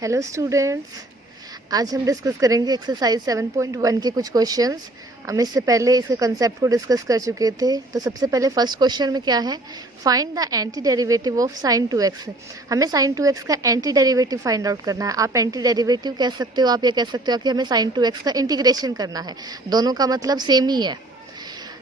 Hello students, आज हम discuss करेंगे एक्सरसाइज 7.1 के कुछ क्वेश्चंस। हम इससे पहले इसके कंसेप्ट को डिस्कस कर चुके थे। तो सबसे पहले फर्स्ट क्वेश्चन में क्या है, find the anti derivative of sine 2x। हमें साइन 2x का एंटी डेरिवेटिव फाइंड आउट करना है। आप एंटी डेरिवेटिव कह सकते हो, आप ये कह सकते हो कि हमें साइन 2x का इंटीग्रेशन करना है। दोनों का मतलब सेम ही है।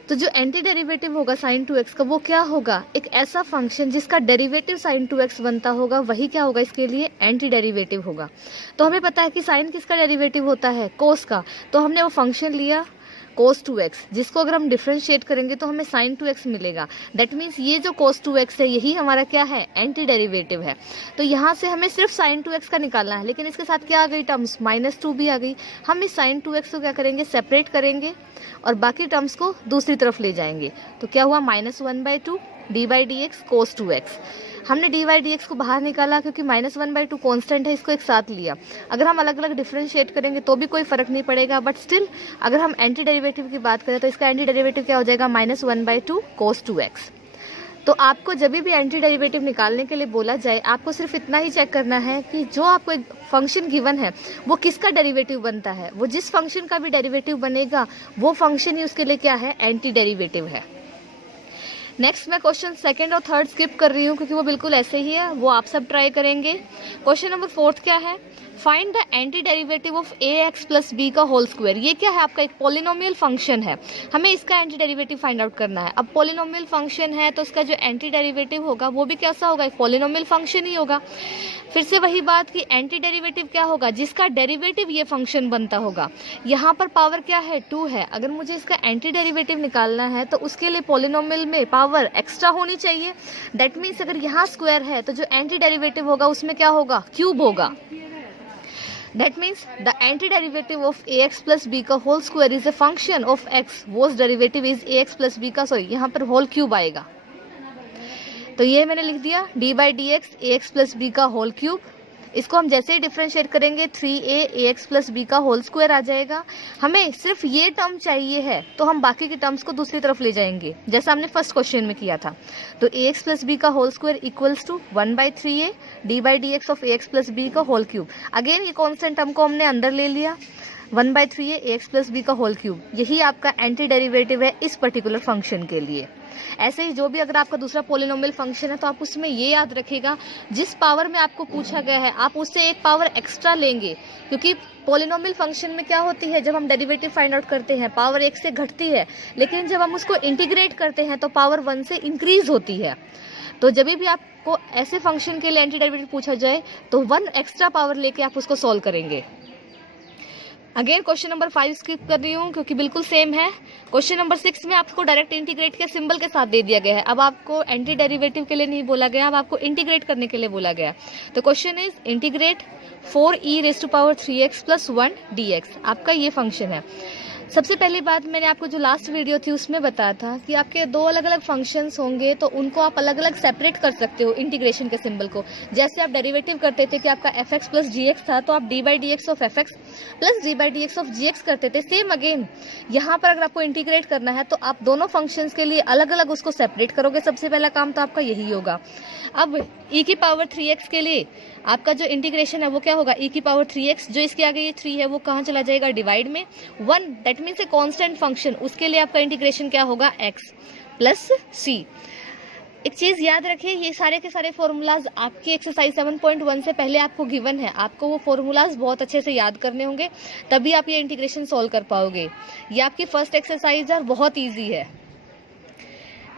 तो जो एंटी डेरिवेटिव होगा साइन 2x का, वो क्या होगा, एक ऐसा फंक्शन जिसका डेरिवेटिव साइन 2x बनता होगा, वही क्या होगा, इसके लिए एंटी डेरिवेटिव होगा। तो हमें पता है कि साइन किसका डेरिवेटिव होता है, कोस का। तो हमने वो फंक्शन लिया cos 2x, जिसको अगर हम डिफरेंशिएट करेंगे तो हमें sin 2x मिलेगा। दैट मीन्स ये जो cos 2x है, यही हमारा क्या है, एंटी डेरिवेटिव है। तो यहाँ से हमें सिर्फ sin 2x का निकालना है, लेकिन इसके साथ क्या आ गई टर्म्स, -2 भी आ गई। हम इस sin 2x को क्या करेंगे, सेपरेट करेंगे और बाकी टर्म्स को दूसरी तरफ ले जाएंगे। तो क्या हुआ, -1/2 d/dx cos 2x। हमने dy/dx को बाहर निकाला क्योंकि -1/2 कांस्टेंट है, इसको एक साथ लिया। अगर हम अलग अलग डिफरेंशिएट करेंगे तो भी कोई फर्क नहीं पड़ेगा, बट स्टिल अगर हम एंटी डेरिवेटिव की बात करें तो इसका एंटी डेरिवेटिव क्या हो जाएगा, -1/2 cos 2x। तो आपको जब भी एंटी डेरिवेटिव निकालने के लिए बोला जाए, आपको सिर्फ इतना ही चेक करना है कि जो आपको एक फंक्शन गिवन है वो किसका डेरिवेटिव बनता है। वो जिस फंक्शन का भी डेरिवेटिव बनेगा वो फंक्शन ही उसके लिए क्या है, एंटी डेरिवेटिव है। नेक्स्ट मैं क्वेश्चन सेकंड और थर्ड स्किप कर रही हूँ क्योंकि वो बिल्कुल ऐसे ही है, वो आप सब ट्राई करेंगे। क्वेश्चन नंबर 4 क्या है, find the anti derivative of ax plus b का होल स्क्वायर। ये क्या है, आपका एक पॉलिनोमियल फंक्शन है, हमें इसका एंटी डेरिवेटिव फाइंड आउट करना है। अब पॉलिनोमियल फंक्शन है तो इसका जो एंटी डेरिवेटिव होगा वो भी कैसा होगा, एक पॉलिनोमियल फंक्शन ही होगा। फिर से वही बात कि एंटी डेरिवेटिव क्या होगा, जिसका डेरिवेटिव ये फंक्शन बनता होगा। यहाँ पर पावर क्या है, 2 है। अगर मुझे इसका एंटी डेरिवेटिव निकालना है तो उसके लिए पॉलिनोमियल में पावर एक्स्ट्रा होनी चाहिए। दैट मीन्स अगर यहाँ स्क्वायर है तो जो एंटी डेरिवेटिव होगा उसमें क्या होगा, क्यूब होगा। That means the antiderivative of ax plus b का whole square is a function of x, whose derivative is ax plus b का, सॉरी यहाँ पर whole cube आएगा। तो ये मैंने लिख दिया d/dx ax plus b का whole cube। इसको हम जैसे ही डिफरेंशिएट करेंगे 3a ax plus b का होल स्क्वायर आ जाएगा। हमें सिर्फ ये टर्म चाहिए है तो हम बाकी के टर्म्स को दूसरी तरफ ले जाएंगे, जैसा हमने फर्स्ट क्वेश्चन में किया था। तो ax plus b का whole square equals to 1/3a d/dx of ax plus b का होल क्यूब। अगेन ये कॉन्स्टेंट टर्म को हमने अंदर ले लिया, 1/3a ax plus b का होल क्यूब। यही आपका एंटी डेरिवेटिव है इस पर्टिकुलर फंक्शन के लिए। ऐसे ही जो भी अगर आपका दूसरा पॉलिनोमियल फंक्शन है तो आप उसमें ये याद रखिएगा, जिस पावर में आपको पूछा गया है आप उससे एक पावर एक्स्ट्रा लेंगे, क्योंकि पॉलिनोमियल फंक्शन में क्या होती है, जब हम डेरिवेटिव फाइंड आउट करते हैं पावर 1 से घटती है, लेकिन जब हम उसको इंटीग्रेट करते हैं तो पावर 1 से इंक्रीज होती है। तो जब भी आपको ऐसे फंक्शन के लिए एंटी डेरिवेटिव पूछा जाए तो 1 एक्स्ट्रा पावर लेके आप उसको सॉल्व करेंगे। अगेन क्वेश्चन नंबर 5 स्किप कर रही हूँ क्योंकि बिल्कुल सेम है। क्वेश्चन नंबर 6 में आपको डायरेक्ट इंटीग्रेट के सिंबल के साथ दे दिया गया है। अब आपको एंटी डेरिवेटिव के लिए नहीं बोला गया, अब आपको इंटीग्रेट करने के लिए बोला गया। तो question is integrate 4e⁻³ + 1 dx। आपका ये फंक्शन है। सबसे पहली बात, मैंने आपको जो लास्ट वीडियो थी उसमें बताया था कि आपके दो अलग अलग फंक्शंस होंगे तो उनको आप अलग अलग सेपरेट कर सकते हो इंटीग्रेशन के सिंबल को। जैसे आप डेरिवेटिव करते थे कि आपका fx + gx था, तो आप d/dx of fx + d/dx of gx करते थे। सेम अगेन यहाँ पर अगर आपको इंटीग्रेट करना है तो आप दोनों फंक्शंस के लिए अलग अलग उसको सेपरेट करोगे। सबसे पहला काम तो आपका यही होगा। अब e⁻³ के लिए आपका जो इंटीग्रेशन है वो क्या होगा, e⁻³x, जो इसके आगे ये 3 है वो कहाँ चला जाएगा, डिवाइड में 1। That means a constant function, उसके लिए आपका इंटीग्रेशन क्या होगा, x + c। एक चीज याद रखिए, ये सारे के सारे फॉर्मूलाज आपकी एक्सरसाइज 7.1 से पहले आपको गिवन है। आपको वो फॉर्मूलाज बहुत अच्छे से याद करने होंगे, तभी आप ये इंटीग्रेशन सॉल्व कर पाओगे। ये आपकी फर्स्ट एक्सरसाइज है, बहुत ईजी है।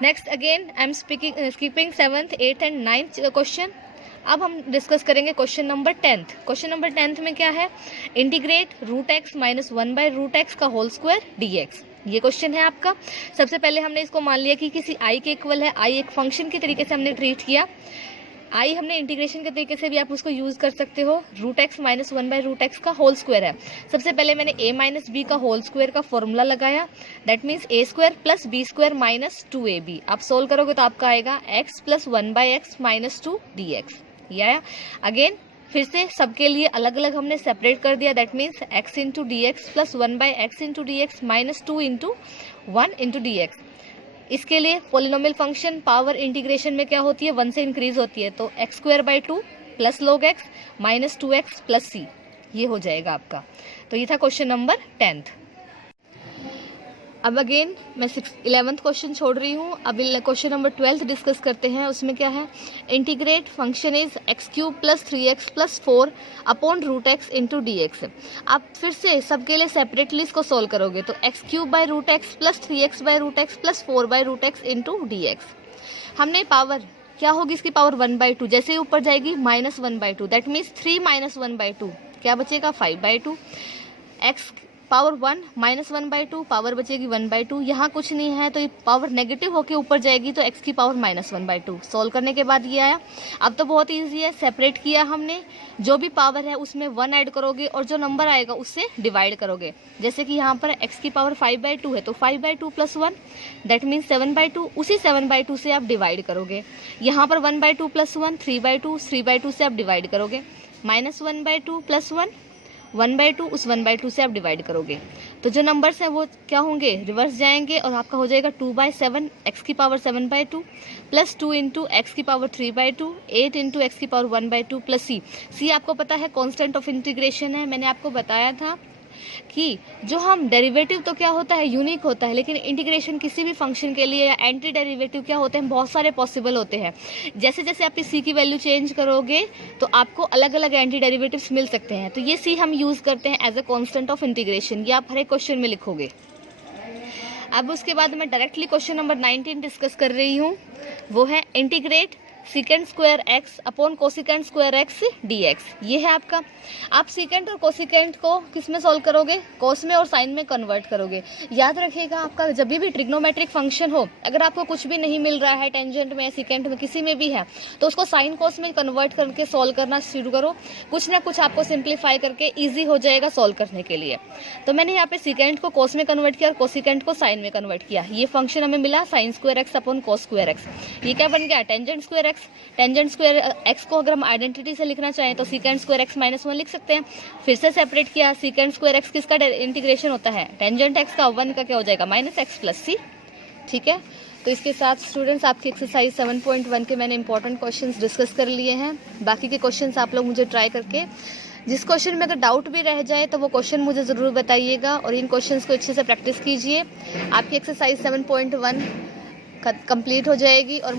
Next again I am skipping 7th, 8th एंड 9th क्वेश्चन। अब हम डिस्कस करेंगे question number 10th। Question number 10th में क्या है, इंटीग्रेट √x - 1/√x का होल स्क्वायर dx। ये क्वेश्चन है आपका। सबसे पहले हमने इसको मान लिया कि किसी i के इक्वल है। i एक फंक्शन के तरीके से हमने ट्रीट किया। i हमने इंटीग्रेशन के तरीके से भी आप उसको यूज कर सकते हो। √x - 1/√x का होल स्क्वायर है। सबसे पहले मैंने a - b का होल स्क्वायर का फॉर्मूला लगाया। That means a² + b² - 2ab। आप सोल्व करोगे तो आपका आएगा x + 1/x - 2 dx। ये आया। अगेन फिर से सबके लिए अलग अलग हमने सेपरेट कर दिया। That means x × dx + 1/x × dx - 2 × 1 × dx। इसके लिए पॉलिनोमियल फंक्शन पावर इंटीग्रेशन में क्या होती है, 1 से इंक्रीज होती है। तो x² / 2 plus log x minus 2x plus C, ये हो जाएगा आपका। तो ये था क्वेश्चन नंबर 10th। अब अगेन मैं 11th क्वेश्चन छोड़ रही हूँ। अब क्वेश्चन नंबर 12th डिस्कस करते हैं। उसमें क्या है, integrate function is x³ plus 3x plus 4 upon root x into d x. आप फिर से सबके लिए सेपरेटली इसको सोल्व करोगे तो x³ by root x plus 3x by root x plus 4 by root x into d x. हमने power क्या होगी इसकी पावर 1/2, जैसे ही ऊपर जाएगी माइनस 1/2, दैट मीन्स 3 माइनस 1/2 क्या बचेगा 5/2। एक्स पावर 1 माइनस 1/2 पावर बचेगी 1/2। यहाँ कुछ नहीं है तो ये पावर नेगेटिव होके ऊपर जाएगी तो x की पावर माइनस 1/2। सॉल्व करने के बाद ये आया। अब तो बहुत इजी है, सेपरेट किया हमने, जो भी पावर है उसमें 1 ऐड करोगे और जो नंबर आएगा उससे डिवाइड करोगे। जैसे कि यहाँ पर x की पावर 5/2 है तो 5/2 प्लस 1 दैट मीन्स 7/2, उसी 7/2 से आप डिवाइड करोगे। यहाँ पर 1/2 प्लस 1 3/2, 3/2 से आप डिवाइड करोगे। माइनस 1/2 प्लस 1 1/2, उस 1/2 से आप डिवाइड करोगे तो जो नंबर्स हैं वो क्या होंगे, रिवर्स जाएंगे और आपका हो जाएगा 2/7 x की पावर 7/2 प्लस 2 इंटू एक्स की पावर 3/2 8 इंटू एक्स की पावर 1/2 प्लस सी आपको पता है कांस्टेंट ऑफ इंटीग्रेशन है। मैंने आपको बताया था कि जो हम डेरिवेटिव तो क्या होता है यूनिक होता है, लेकिन इंटीग्रेशन किसी भी फंक्शन के लिए या एंटी डेरिवेटिव क्या होते हैं बहुत सारे पॉसिबल होते हैं। जैसे जैसे आप इस सी की वैल्यू चेंज करोगे तो आपको अलग अलग एंटी डेरिवेटिव्स मिल सकते हैं। तो ये सी हम यूज करते हैं as a constant of integration, ये आप हर एक क्वेश्चन में लिखोगे। अब उसके बाद मैं डायरेक्टली क्वेश्चन नंबर 19 डिस्कस कर रही हूँ। वो है integrate secant square x upon cosecant square x D x. ये है आपका। आप सीकेंट और कोसिकेंट को किस में सॉल्व करोगे, कोस में और साइन में कन्वर्ट करोगे। याद रखिएगा आपका जब भी ट्रिग्नोमेट्रिक फंक्शन हो, अगर आपको कुछ भी नहीं मिल रहा है टेंजेंट में सीकेंट में किसी में भी है तो उसको साइन कोस में कन्वर्ट करके सॉल्व करना शुरू करो। कुछ ना कुछ आपको सिंप्लीफाई करके ईजी हो जाएगा सॉल्व करने के लिए। तो मैंने यहाँ पे सीकेंट को कोस में कन्वर्ट किया और कोसिकेंट को साइन में कन्वर्ट किया। ये फंक्शन हमें मिला sine square x upon cos square x. ये क्या बन गया, tangent square x. Tangent square x को अगर हम आइडेंटिटी से लिखना चाहें तो सीकेंट स्क्वायर एक्स माइनस 1 लिख सकते हैं। फिर से सेपरेट किया, सीकेंट स्क्वायर एक्स किसका इंटीग्रेशन होता है, टेंजेंट एक्स का, 1 का क्या हो जाएगा माइनस एक्स प्लस सी। ठीक है, तो इसके साथ स्टूडेंट्स आपकी एक्सरसाइज 7.1 के मैंने इंपॉर्टेंट क्वेश्चंस डिस्कस कर लिए हैं। बाकी के क्वेश्चंस आप लोग मुझे ट्राई करके, जिस क्वेश्चन में अगर डाउट भी रह जाए तो वो क्वेश्चन मुझे ज़रूर बताइएगा और इन क्वेश्चंस को अच्छे से प्रैक्टिस कीजिए। आपकी एक्सरसाइज 7.1 कंप्लीट हो जाएगी और